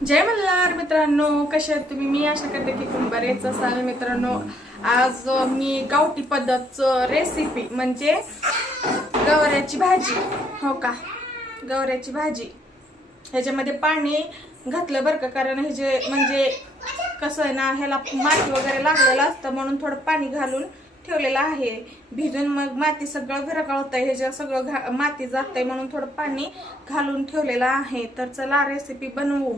जय मल्हार मित्रांनो कसे आहेत तुम्ही? मी आशा करते की तुम्ही बरेच असाल. मित्रांनो आज मी गावठी पद्धतचं रेसिपी म्हणजे गवऱ्याची भाजी. हो का? गवऱ्याची भाजी. ह्याच्यामध्ये पाणी घातलं बरं का? कारण हे जे म्हणजे कसं आहे ना ह्याला माती वगैरे लागलेलं असतं म्हणून थोडं पाणी घालून ठेवलेलं आहे. भिजून मग माती सगळं विरघळतंय ह्याच्या सगळं घा माती जातंय म्हणून थोडं पाणी घालून ठेवलेलं आहे. तर चला रेसिपी बनवू.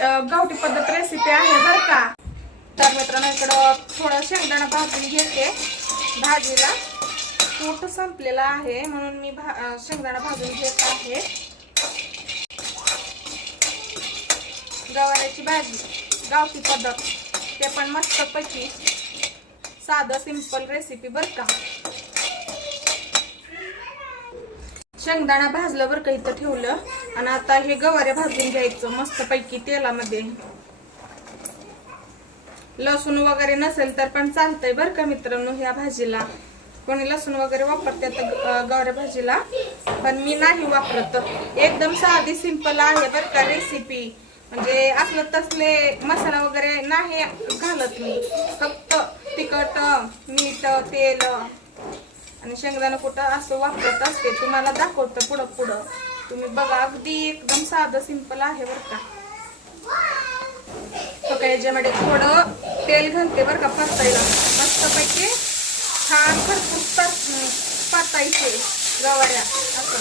गावठी पद्धत रेसिपी आहे बरं का? तर मित्रांनो इकडं थोडं शेंगदाणा भाजून घेते. भाजीला तूट संपलेला आहे म्हणून मी भा शेंगदाणा भाजून घेत आहे. गवाऱ्याची भाजी गावठी पद्धत ते पण मस्तपैकी साधं सिंपल रेसिपी बरं का? शेंगदाणा भाजलं बरं का इथं ठेवलं. आणि आता हे गवारे भाजून घ्यायचं मस्तपैकी तेलामध्ये. लसूण वगैरे नसेल तर पण चालतंय बरं का मित्रांनो ह्या भाजीला. कोणी लसूण वगैरे वापरते तर गवारे भाजीला. पण मी नाही वापरत. एकदम साधी सिंपल आहे बरं का रेसिपी म्हणजे असलं तसले मसाला वगैरे नाही घालत मी. फक्त तिखट मीठ तेल आणि शेंगदाणा कुठं असं वापरत असते तुम्हाला दाखवतं पुढं पुढं तुम्ही बघा अगदी एकदम साधं सिंपल आहे बरं का. याच्यामध्ये थोडं तेल घालते बरं का परतायला मस्तपैकी छान भरपूर पर परतायचे गवाऱ्या असं.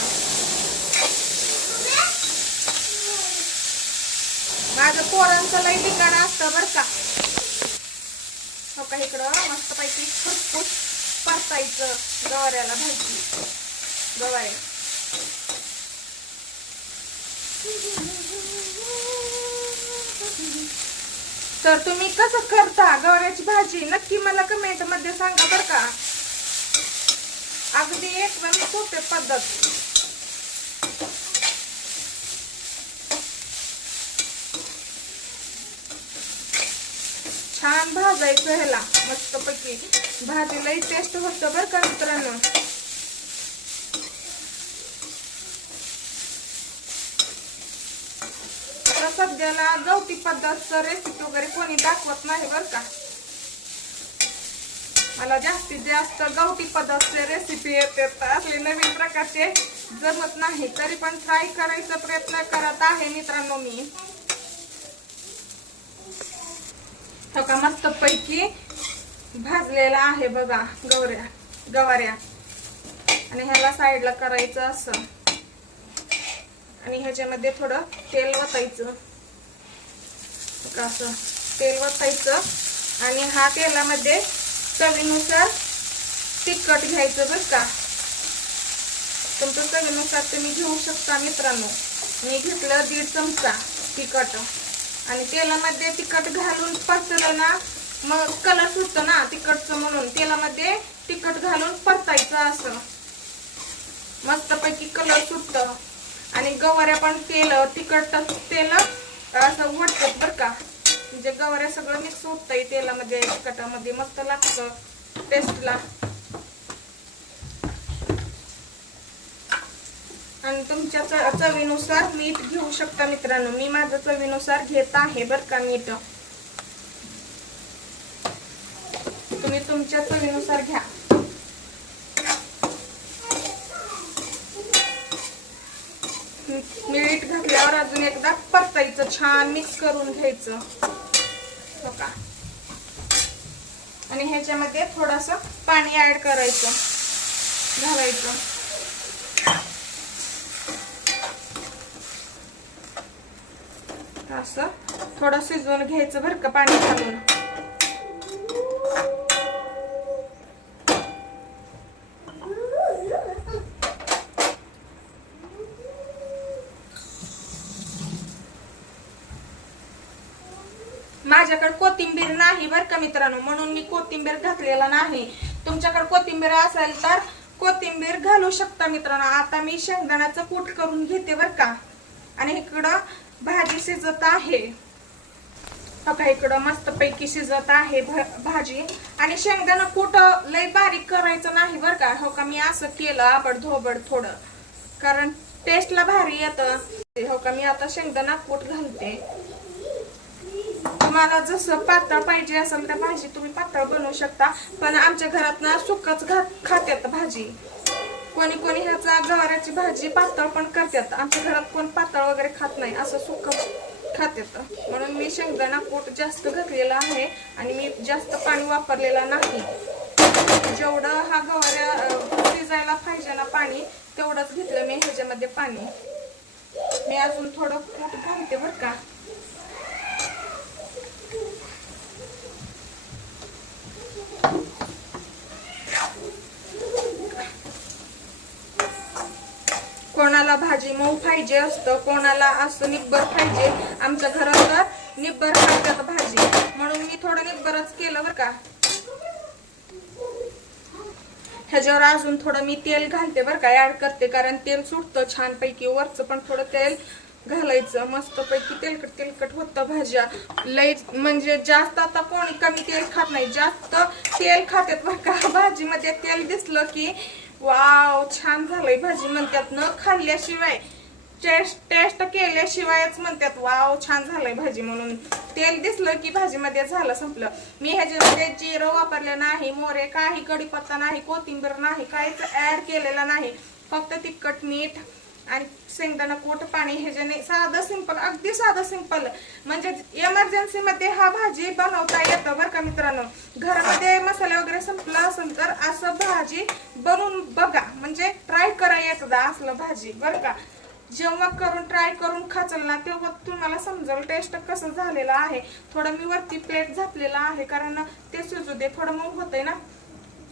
माझं पोरांचं लई ठिकाण असतं बरं का. हो का इकडं मस्तपैकी भरपूर परतायचं गवाऱ्याला भाजी गवाऱ्या तर तुम्ही कसं करता गवऱ्याची भाजी? नक्की मला कमेंटमध्ये सांगा बर का. अगदी एकदम सोपे पद्धत. छान भाजायचं ह्याला. मस्तपैकी. भाजीलाही टेस्ट होतं बरं का मित्रांनो. आपल्याला गवती पद्धतचं रेसिपी वगैरे कोणी दाखवत नाही बरं का. मला जास्तीत जास्त गवटी पद्धतचे रेसिपी येतात असले नवीन प्रकारचे जमत नाही. तरी पण ट्राय करायचा प्रयत्न करत आहे मित्रांनो मी. हो का मस्त पैकी भाजलेला आहे बघा गवऱ्या गवाऱ्या. आणि ह्याला साईडला करायचं असं. आणि ह्याच्यामध्ये थोडं तेल वतायचं. असं तेल वाचायचं आणि हा तेलामध्ये चवीनुसार तिखट घ्यायचं बरं का. तुमचं चवीनुसार तुम्ही घेऊ शकता मित्रांनो. मी घेतलं दीड चमचा तिखट. आणि तेलामध्ये तिखट घालून परतलं ना मग कलर सुटतो ना तिखटचं म्हणून तेलामध्ये तिखट घालून परतायचं असं. मस्तपैकी कलर सुटतं. आणि गवाऱ्या पण तेल तिखट तेल असं वाटतात बरं का. म्हणजे गवाऱ्या सगळं मिक्स होतंय तेलामध्ये तिखटामध्ये मस्त लागतं टेस्टला आणि तुमच्या चवीनुसार मीठ घेऊ शकता मित्रांनो. मी माझं चवीनुसार घेत आहे बरं का मीठ. तुम्ही तुमच्या चवीनुसार घ्या. मीठ घातल्यावर अजून एकदा परतायचं छान मिक्स करून घ्यायचं. हो का? आणि ह्याच्यामध्ये थोडस पाणी ऍड करायचं घालायचं. असं थोडं शिजवून घ्यायचं बरं का पाणी घालून. माझ्याकडे कोथिंबीर नाही बरं का मित्रांनो. म्हणून मी कोथिंबीर घातलेला नाही. तुमच्याकडे कोथिंबीर असेल तर कोथिंबीर घालू शकता मित्रांनो. आता मी शेंगदाण्याचं कूट करून घेते बरं का. आणि इकडं भाजी शिजत आहे. बघा इकडं मस्तपैकी शिजत आहे भाजी. आणि शेंगदाणा कूट लय बारीक करायचं नाही बरं का. हो का मी असं केलं आबड धोबड थोडं. कारण टेस्टला भारी येतं. हो का मी आता शेंगदाणा कूट घालते. तुम्हाला जसं पातळ पाहिजे असेल तर भाजी तुम्ही पातळ बनवू शकता. पण आमच्या घरात ना सुकच घात खात्यात भाजी. कोणी कोणी ह्याचा गवाराची भाजी पातळ पण करतात. आमच्या घरात कोण पातळ वगैरे खात नाही असं सुक खात्यात. म्हणून मी शेंगदाणा कूट जास्त घातलेला आहे आणि मी जास्त पाणी वापरलेलं नाही. जेवढं हा गवाऱ्या शिजायला पाहिजे ना पाणी तेवढंच घेतलं मी ह्याच्यामध्ये पाणी. मी अजून थोडं कूट घालते बरं का. कोणाला भाजी मऊ पाहिजे असतं कोणाला असं निब्बर पाहिजे. आमच्या घरात तर निब्बर खात्यात भाजी. म्हणून मी थोडं निब्बरच केलं बरं का. ह्याच्यावर अजून थोडं मी तेल घालते बरं का ऍड करते. कारण तेल सुटतं छानपैकी. वरचं पण थोडं तेल घालायचं. मस्त पैकी तेलकट तेलकट होतं भाज्या. लई म्हणजे जास्त आता कोणी कमी तेल खात नाही. जास्त तेल खातात बरं का. भाजीमध्ये तेल दिसलं की वाव छान झालंय. भाजी म्हणतात न खाल्ल्याशिवाय टेस्ट टेस्ट केल्याशिवायच म्हणतात. वाव छान झालंय भाजी म्हणून. तेल दिसलं की भाजीमध्ये झालं संपलं. मी ह्याच्यामध्ये म्हणजे जिरं वापरलं नाही मोरे काही कढीपत्ता नाही कोथिंबीर नाही काहीच ऍड केलेलं नाही. फक्त तिखट मीठ आणि शेंगदाणा कोट पाणी ह्याच्याने साधं सिंपल अगदी साधं सिंपल म्हणजे इमर्जन्सीमध्ये हा भाजी बनवता येतं बरं का मित्रांनो. घरामध्ये मसाले वगैरे संपला असेल तर असं भाजी बनवून बघा. म्हणजे ट्राय करा एकदा असलं भाजी बरं का. जेव्हा करून ट्राय करून खाचल ना तेव्हा तुम्हाला समजेल टेस्ट कसं झालेलं आहे. थोडं मी वरती प्लेट झापलेला आहे कारण ते सुजू दे थोडं मऊ होतंय ना.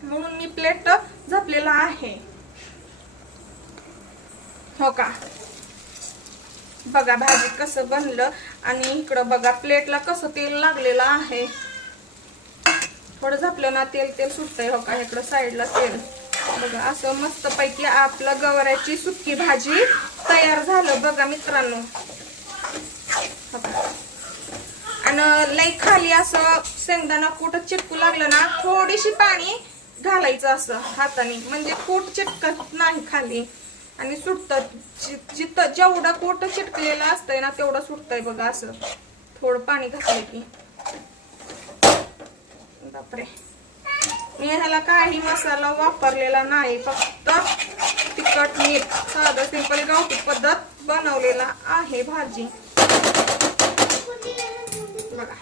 म्हणून मी प्लेट झापलेला आहे. हो का? बघा भाजी कसं बनलं आणि इकडं बघा प्लेटला कसं तेल लागलेलं आहे. थोडं झापलं ना तेल तेल सुटतंय हो का? इकडं साईडला तेल. बघा असं मस्त पैकी आपलं गवऱ्याची सुकी भाजी तयार झालं बघा मित्रांनो. हो का? आणि लई खाली असं शेंगदाणा कुठं चिटकू लागलं ना थोडीशी पाणी घालायचं असं हाताने. म्हणजे कूट चिटकत नाही खाली. आणि सुटतं. जिथं जेवढं कोट चिटकलेलं असतंय ना तेवढं सुटतंय बघा असं. थोडं पाणी घातलं की. बापरे. मी ह्याला काही मसाला वापरलेला नाही फक्त तिखट मीठ साधं सिंपल गावठी पद्धत बनवलेला आहे भाजी. बघा.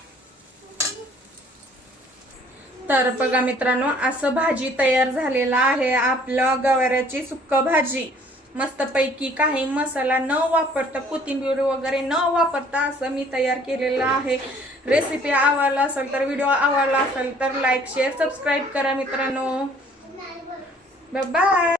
तर बघा मित्रांनो असं भाजी तयार झालेला आहे आपलं गवाऱ्याची सुक्क भाजी. मस्तपैकी काही मसाला न वापरता कोथिंबीर वगैरे न वापरता असं मी तयार केलेलं आहे. रेसिपी आवडला असेल तर व्हिडिओ आवडला असेल तर लाईक शेअर सबस्क्राईब करा मित्रांनो. बाय